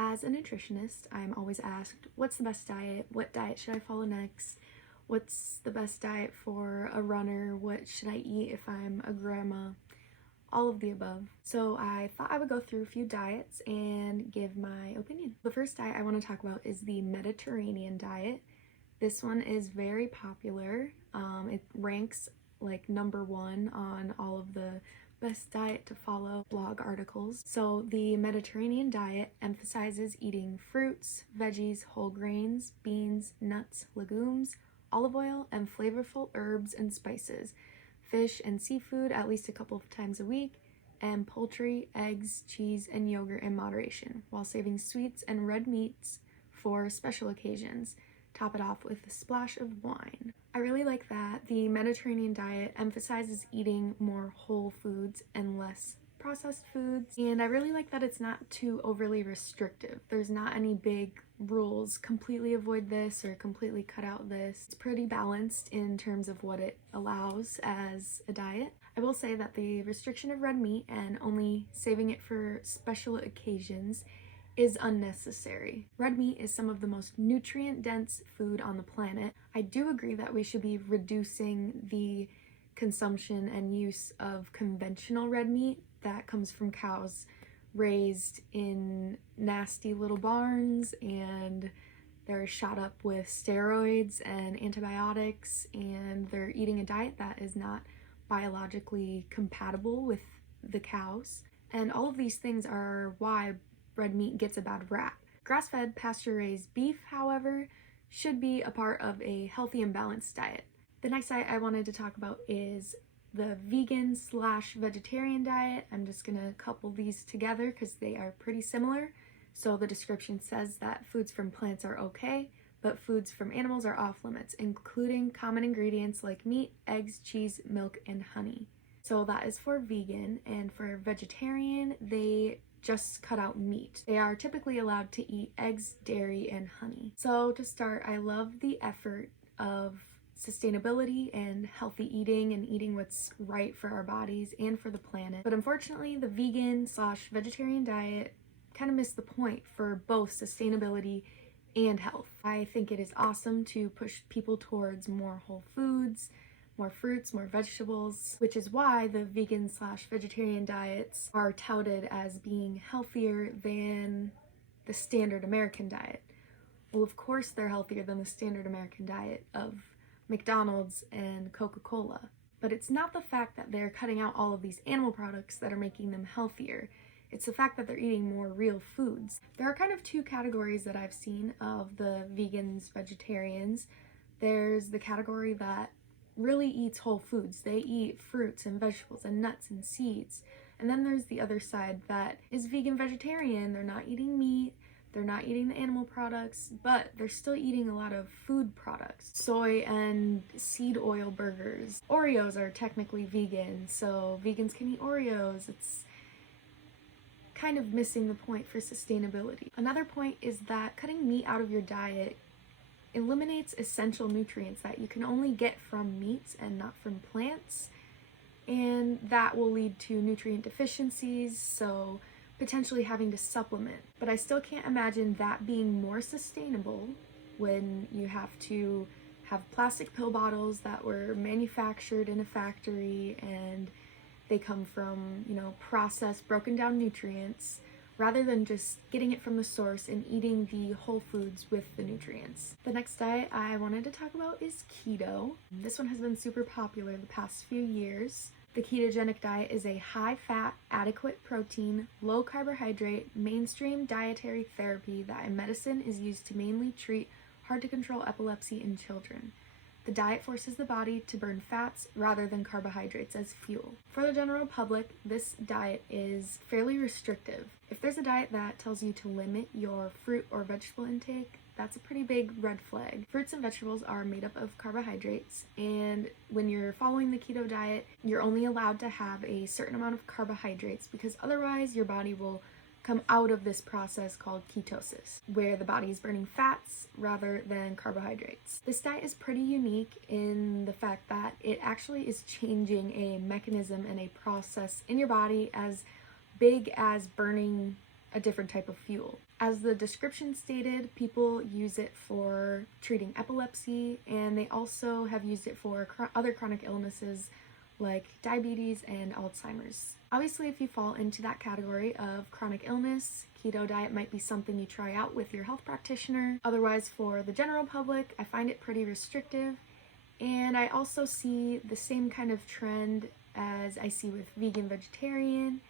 As a nutritionist, I'm always asked, what's the best diet? What diet should I follow next? What's the best diet for a runner? What should I eat if I'm a grandma? All of the above. So I thought I would go through a few diets and give my opinion. The first diet I want to talk about is the Mediterranean diet. This one is very popular. It ranks like #1 on all of the best diet to follow blog articles. So the Mediterranean diet emphasizes eating fruits, veggies, whole grains, beans, nuts, legumes, olive oil, and flavorful herbs and spices, fish and seafood at least a couple of times a week, and poultry, eggs, cheese, and yogurt in moderation, while saving sweets and red meats for special occasions. Top it off with a splash of wine. I really like that the Mediterranean diet emphasizes eating more whole foods and less processed foods, and I really like that it's not too overly restrictive. There's not any big rules, completely avoid this or completely cut out this. It's pretty balanced in terms of what it allows as a diet. I will say that the restriction of red meat and only saving it for special occasions is unnecessary. Red meat is some of the most nutrient-dense food on the planet. I do agree that we should be reducing the consumption and use of conventional red meat that comes from cows raised in nasty little barns, and they're shot up with steroids and antibiotics, and they're eating a diet that is not biologically compatible with the cows. And all of these things are why red meat gets a bad rap. Grass-fed, pasture-raised beef, however, should be a part of a healthy and balanced diet. The next diet I wanted to talk about is the vegan/vegetarian diet. I'm just gonna couple these together because they are pretty similar. So the description says that foods from plants are okay, but foods from animals are off limits, including common ingredients like meat, eggs, cheese, milk, and honey. So that is for vegan, and for vegetarian, they just cut out meat. They are typically allowed to eat eggs, dairy, and honey. So to start, I love the effort of sustainability and healthy eating and eating what's right for our bodies and for the planet. But unfortunately, the vegan/vegetarian diet kind of missed the point for both sustainability and health. I think it is awesome to push people towards more whole foods, more fruits, more vegetables, which is why the vegan/vegetarian diets are touted as being healthier than the standard American diet. Well, of course they're healthier than the standard American diet of McDonald's and Coca-Cola. But it's not the fact that they're cutting out all of these animal products that are making them healthier. It's the fact that they're eating more real foods. There are kind of two categories that I've seen of the vegans, vegetarians. There's the category that really eats whole foods. They eat fruits and vegetables and nuts and seeds. And then there's the other side that is vegan vegetarian. They're not eating meat, they're not eating the animal products, but they're still eating a lot of food products. Soy and seed oil burgers. Oreos are technically vegan, so vegans can eat Oreos. It's kind of missing the point for sustainability. Another point is that cutting meat out of your diet eliminates essential nutrients that you can only get from meats and not from plants, and that will lead to nutrient deficiencies, so potentially having to supplement. But I still can't imagine that being more sustainable when you have to have plastic pill bottles that were manufactured in a factory and they come from, processed, broken down nutrients, rather than just getting it from the source and eating the whole foods with the nutrients. The next diet I wanted to talk about is keto. This one has been super popular the past few years. The ketogenic diet is a high-fat, adequate protein, low-carbohydrate, mainstream dietary therapy that in medicine is used to mainly treat hard-to-control epilepsy in children. The diet forces the body to burn fats rather than carbohydrates as fuel. For the general public, this diet is fairly restrictive. If there's a diet that tells you to limit your fruit or vegetable intake, that's a pretty big red flag. Fruits and vegetables are made up of carbohydrates, and when you're following the keto diet, you're only allowed to have a certain amount of carbohydrates because otherwise your body will come out of this process called ketosis, where the body is burning fats rather than carbohydrates. This diet is pretty unique in the fact that it actually is changing a mechanism and a process in your body as big as burning a different type of fuel. As the description stated, people use it for treating epilepsy, and they also have used it for other chronic illnesses like diabetes and Alzheimer's. Obviously, if you fall into that category of chronic illness, keto diet might be something you try out with your health practitioner. Otherwise, for the general public, I find it pretty restrictive, and I also see the same kind of trend as I see with vegan vegetarian,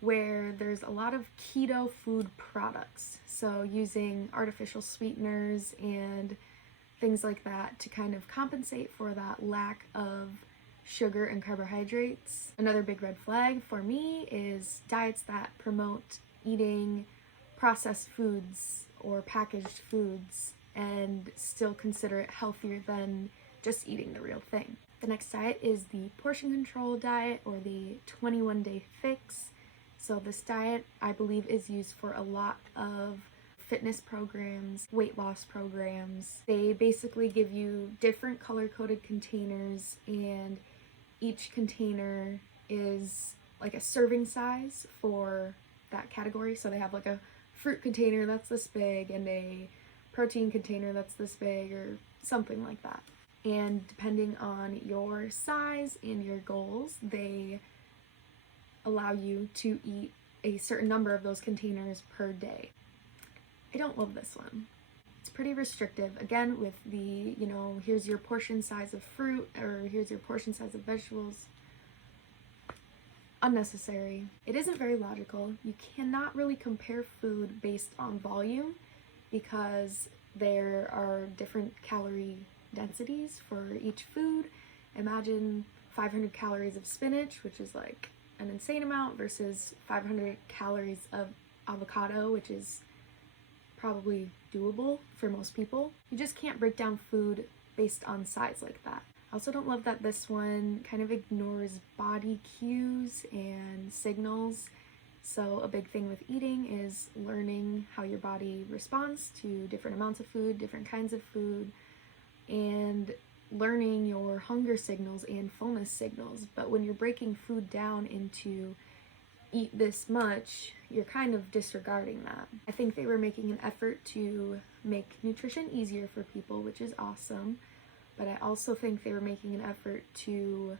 where there's a lot of keto food products. So using artificial sweeteners and things like that to kind of compensate for that lack of sugar and carbohydrates. Another big red flag for me is diets that promote eating processed foods or packaged foods and still consider it healthier than just eating the real thing. The next diet is the portion control diet, or the 21-day fix. So this diet, I believe, is used for a lot of fitness programs, weight loss programs. They basically give you different color-coded containers, and each container is like a serving size for that category. So they have like a fruit container that's this big and a protein container that's this big, or something like that. And depending on your size and your goals, they allow you to eat a certain number of those containers per day. I don't love this one. It's pretty restrictive. Again, with the, here's your portion size of fruit, or here's your portion size of vegetables. Unnecessary. It isn't very logical. You cannot really compare food based on volume because there are different calorie densities for each food. Imagine 500 calories of spinach, which is like an insane amount, versus 500 calories of avocado, which is probably doable for most people. You just can't break down food based on size like that. I also don't love that this one kind of ignores body cues and signals. So a big thing with eating is learning how your body responds to different amounts of food, different kinds of food, and learning your hunger signals and fullness signals. But when you're breaking food down into eat this much, you're kind of disregarding that. I think they were making an effort to make nutrition easier for people, which is awesome, but I also think they were making an effort to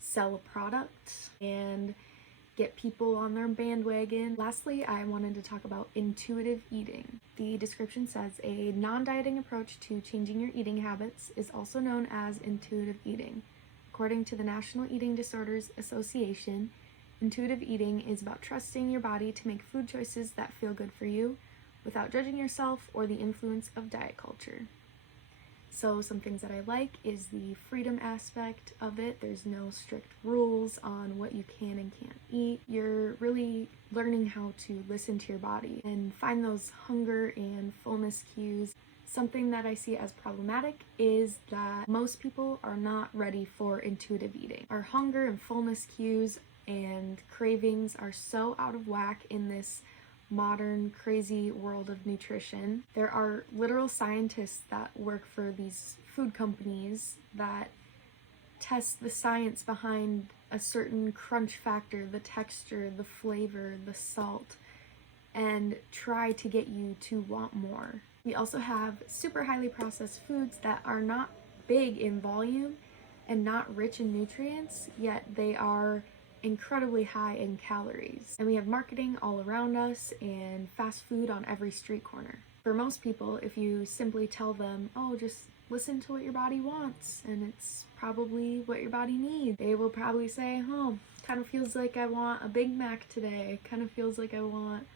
sell a product and get people on their bandwagon. Lastly, I wanted to talk about intuitive eating. The description says a non-dieting approach to changing your eating habits is also known as intuitive eating. According to the National Eating Disorders Association, intuitive eating is about trusting your body to make food choices that feel good for you without judging yourself or the influence of diet culture. So some things that I like is the freedom aspect of it. There's no strict rules on what you can and can't eat. You're really learning how to listen to your body and find those hunger and fullness cues. Something that I see as problematic is that most people are not ready for intuitive eating. Our hunger and fullness cues and cravings are so out of whack in this modern crazy world of nutrition. There are literal scientists that work for these food companies that test the science behind a certain crunch factor, the texture, the flavor, the salt, and try to get you to want more. We also have super highly processed foods that are not big in volume and not rich in nutrients, yet they are incredibly high in calories. And we have marketing all around us and fast food on every street corner. For most people, if you simply tell them, oh, just listen to what your body wants, and it's probably what your body needs, they will probably say, oh, kind of feels like I want a Big Mac today. Kind of feels like I want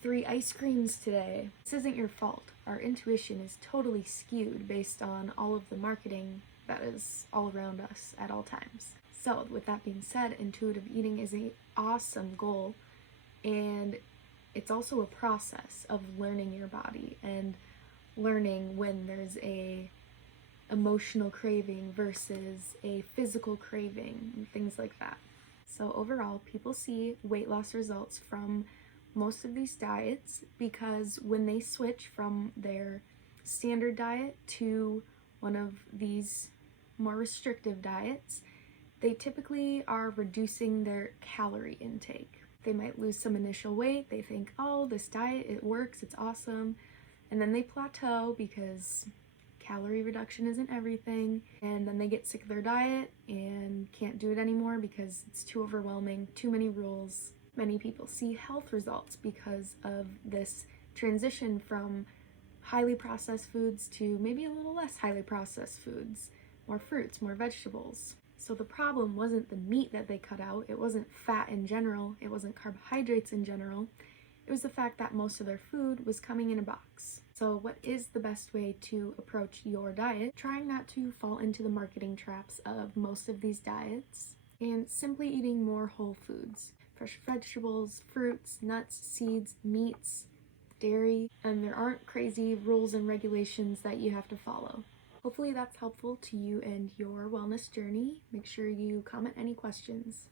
3 ice creams today. This isn't your fault. Our intuition is totally skewed based on all of the marketing that is all around us at all times. So with that being said, intuitive eating is an awesome goal, and it's also a process of learning your body and learning when there's a emotional craving versus a physical craving and things like that. So overall, people see weight loss results from most of these diets because when they switch from their standard diet to one of these more restrictive diets, they typically are reducing their calorie intake. They might lose some initial weight. They think, oh, this diet, it works, it's awesome. And then they plateau because calorie reduction isn't everything. And then they get sick of their diet and can't do it anymore because it's too overwhelming, too many rules. Many people see health results because of this transition from highly processed foods to maybe a little less highly processed foods, more fruits, more vegetables. So the problem wasn't the meat that they cut out, it wasn't fat in general, it wasn't carbohydrates in general, it was the fact that most of their food was coming in a box. So what is the best way to approach your diet? Trying not to fall into the marketing traps of most of these diets, and simply eating more whole foods. Fresh vegetables, fruits, nuts, seeds, meats, dairy, and there aren't crazy rules and regulations that you have to follow. Hopefully that's helpful to you and your wellness journey. Make sure you comment any questions.